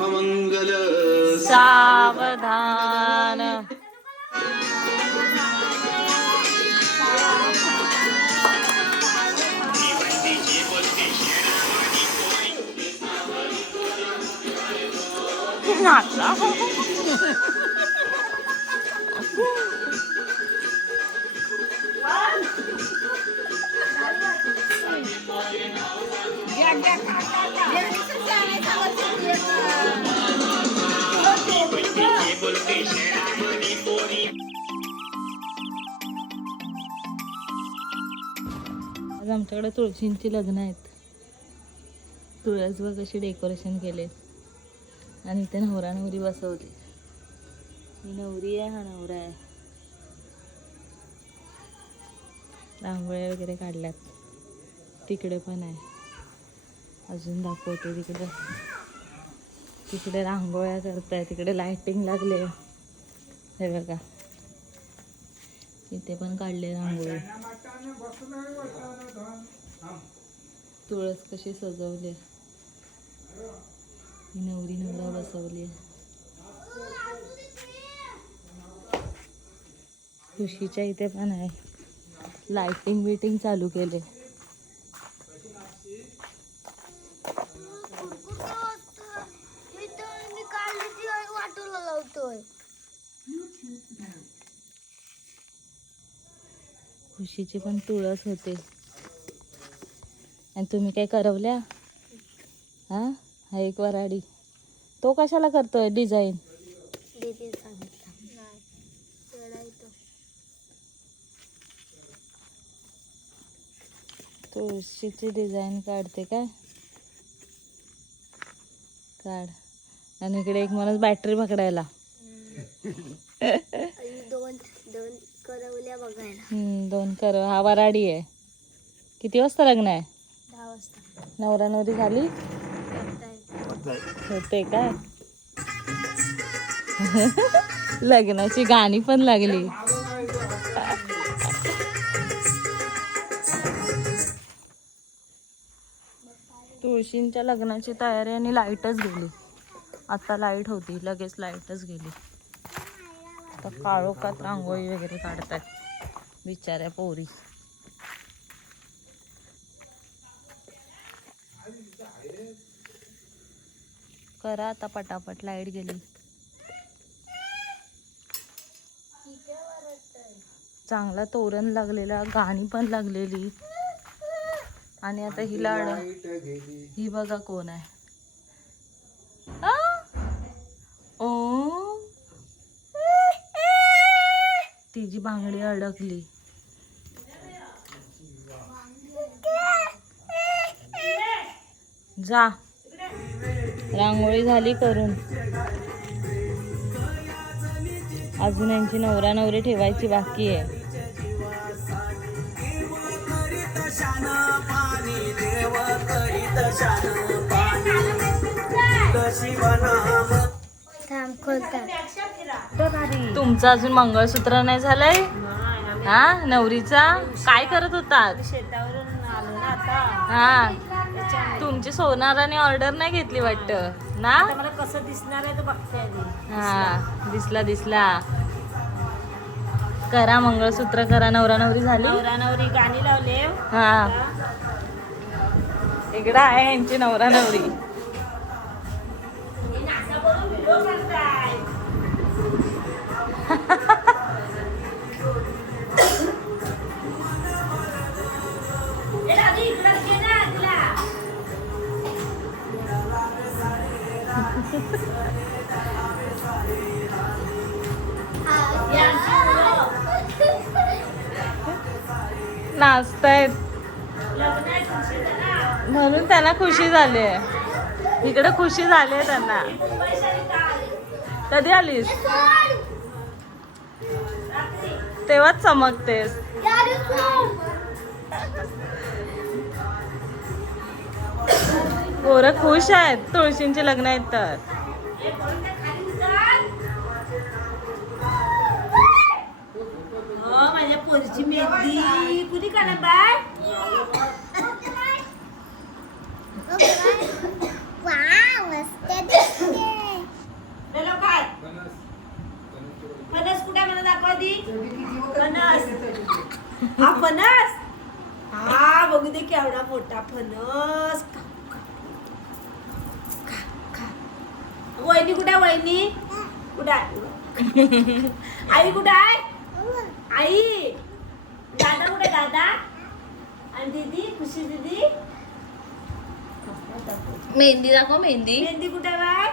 શુભમંગલ સાવધાન નાચા Yeah, yeah, yeah, yeah. आज आमच्याकडे तुळशींची लग्न आहेत. तुळस बघ कशी डेकोरेशन केले. आणि इथे नवरा नवरी बसवली. ही नवरी आहे हा नवरा आहे. रांगोळ्या वगैरे काढल्यात. तिकडे पण आहे. अजून दाखवते तिकडे. तिकडे रांगोळ्या करताय तिकडे लायटिंग लागले. हे बघा. इथे पण काढले रांगोळी तुळस कशी सजवली. ही नवरी नवरा बसवली. खुशीच्या इथे पण आहे. लाईटिंग बिटिंग चालू केले वाटूला लावतोय खुशीची पण तुळस होते. आणि तुम्ही काय करवल्या? हा? हा एक वराडी. तो कशाला करतोय डिझाईन? तुळशीची डिझाईन काढते काय? काढ. आणि इकडे एक माणूस बॅटरी पकडायला आणि दोन दोन करवल्या बघायला कर हा वराडी आहे. किती वाजता लग्न आहे? नवरा नवरी झाली? होते काय? लग्नाची गाणी पण लागली. तुळशींच्या लग्नाची तयारी आणि लाईटच गेली. आता लाइट होती लगेच लाईटच गेली. आता काळोखात रांगोळी वगैरे काढतात बिचाऱ्या पोरी. करा आता पटापट लाइट गेली. चांगला तोरण लागलेला गाणी पण लागलेली. आणि आता ही लाड. ही बघा कोण आहे. तिची बांगडी अडकली. जा. रांगोळी झाली करून. अजून यांची नवरा नवरी ठेवायची बाकी आहे. थांब तुमचं अजून मंगळसूत्र नाही झालंय? हा नवरीचा? काय करत होतात? शेतावरून आलो ना आता हा. तुमची सोनाराने ऑर्डर नाही घेतली वाटतं? ना? मला कसं दिसणार आहे तो बघते आधी हा दिसला दिसला. करा मंगळसूत्र करा. नवरा नवरी झाली? नवरा नवरी गाणी लावले. हा. इकडं आहे यांची नवरा नवरी. नाचतायत. म्हणून त्यांना खुशी झाली आहे. इकडे खुशी झाली आहे त्यांना. कधी आलीस? तेव्हाच चमकतेस. पोरं खुश आहेत. तुळशींचे लग्न आहेत तर. पोरीची मेहंदी. कुणी ना बाय फणस कुठे मला दाखवा दी फणस हा फणस हा बघू दे केवढा मोठा फणस वहिनी कुठे वहिनी? कुठे आई कुठे आहे? आई? आणि दीदी खुशी दीदी? मेहंदी दाखव मेहंदी. मेहंदी कुठे बाय?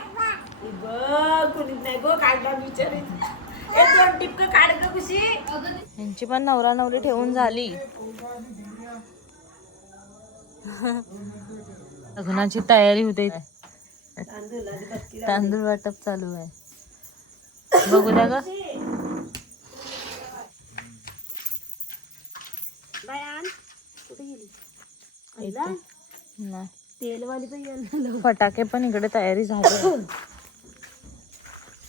बघ कुणीच नाही गो काढला विचारित टिपक काढ ग खुशी. यांची पण नवरा नवरी ठेवून झाली. लग्नाची तयारी होते तांदूळ वाटप चालू आहे. बघू द्या ग. कुठे गेली इथे. नाही तेलवाली पण यायला फटाके पण इकडे तयारी झाली.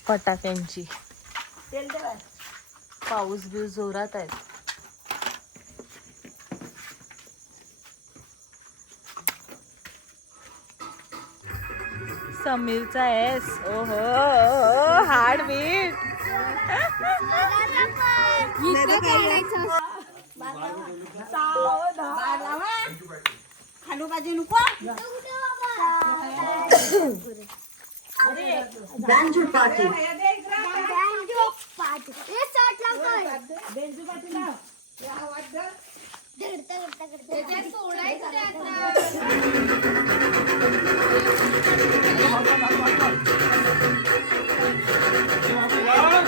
फटाक्यांची. तेल दे बाय पाऊस बिऊस जोरात आहे. समीरचा एस. ओहो हार्ड बीट. खालू बाजू नको. तिथं चला तुम्हाला वा हो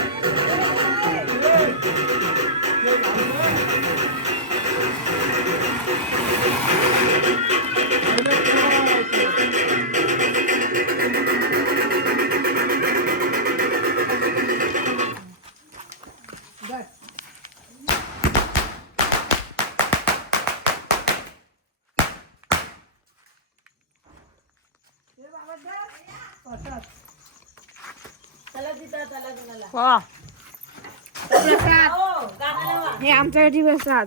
गाणं लावा. हे आमच्यासाठी बसतात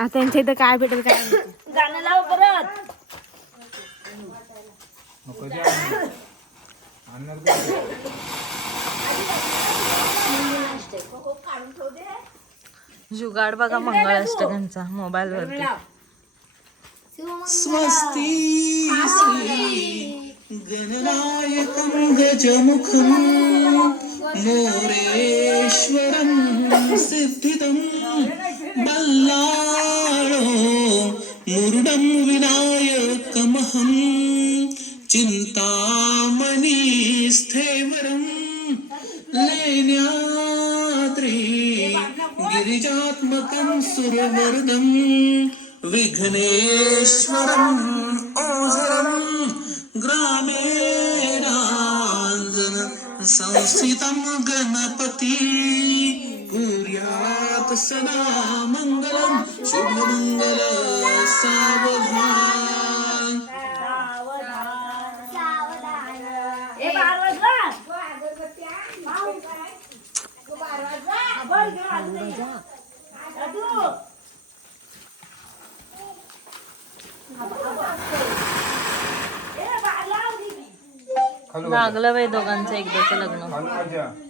आता त्यांच्या इथं काय भेटेल काय माहिती. गाणं लाव परत. जुगाड बघा मंगळाष्टकांचा मोबाईल वरती. स्वस्ति श्री गणनायकं गजमुखं मोरेश्वरं सिद्धिदं बल्लाळो मुरुडं विनायकमहं चिन्तामणिस्थेवरं लेण्याद्रि गिरिजात्मकं सुरवरदं विघ्नेश्वरम् ओझरं ग्रामेणाञ्जन संस्थितं गणपति कुर्यात् सदा मङ्गलं शुभमङ्गल सावधान. लागलं बाई दोघांचं एकदाचं लग्न.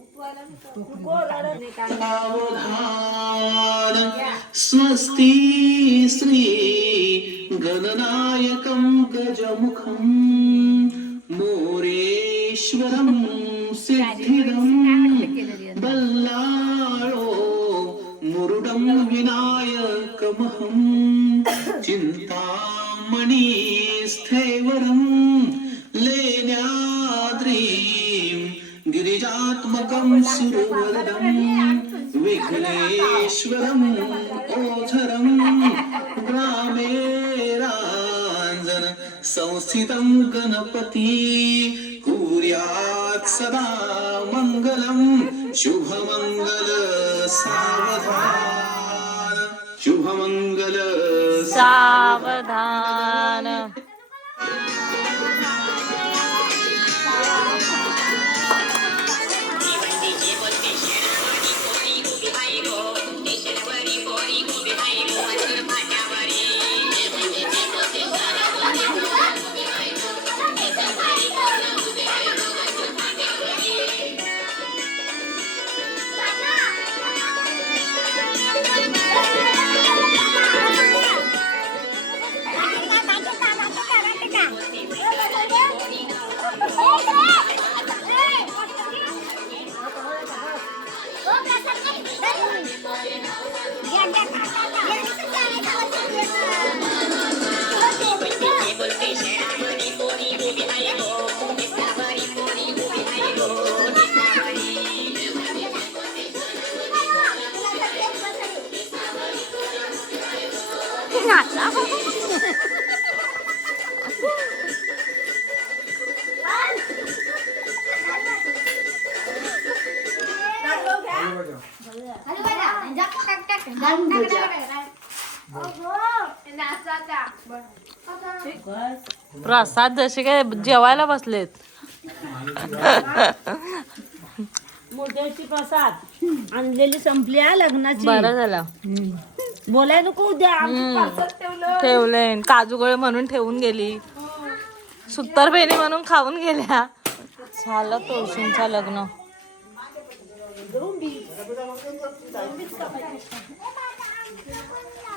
सावधान स्वस्ति श्री गणनायकं गजमुखं मोरेश्वरं सिद्धिदं बल्लाळो मुरुडं विनायकमहं चिन्तामणिस्थेवरं लेण्याद्रीं गिरिजात्मकं सुरवरदं विघ्नेश्वरम् ओझरं संस्थितं गणपती कुर्यात् सदा मङ्गलं शुभमङ्गल सावधान शुभमङ्गल सावधान। प्रसाद जसे काय जेवायला बसलेत. मोठ्याची प्रसाद. आणलेली संपली लग्नाची. बरं झालं. बोलाय नको उद्या आमचं पार्सल ठेवलं. ठेवलंय. काजू गोळे म्हणून ठेवून गेली. सुत्तर बहिणी म्हणून खाऊन गेल्या. झालं तुळशींचं लग्न.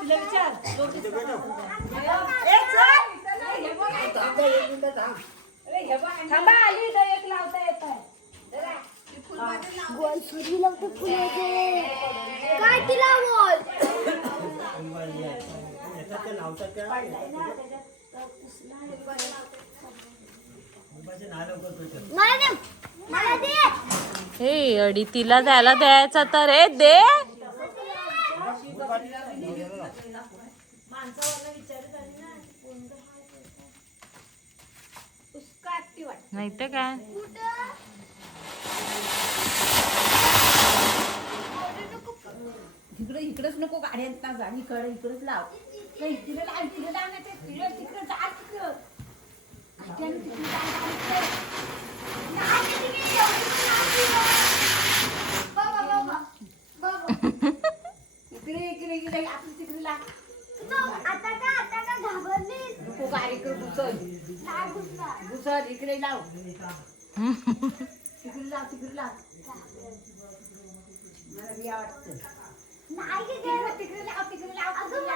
तिला विचार. ए, चल. थांबा आली इथं एक लावता येत आहे काय तिला मला दे मला दे. हे अडी तिला द्यायला द्यायचा तर रे दे. नाही तर काय? तिकडे इकडेच नको गाड्यांना गाडी इकडे इकडेच लाव. इकडे लाव इकडे लाव ते तिकडे तिकडे जा तिकडं. जा, जा, इकडे. इकडे इकडे इकडे आपण तिकडे लाव. आता का आता का घाबरली नको गाडी कर घुसल. नाही घुसणार. घुसल इकडे लाव. तिकडे लाव तिकडे लाव. मला आवडतं. नाही तिकडे लाव तिकडे लाव अगं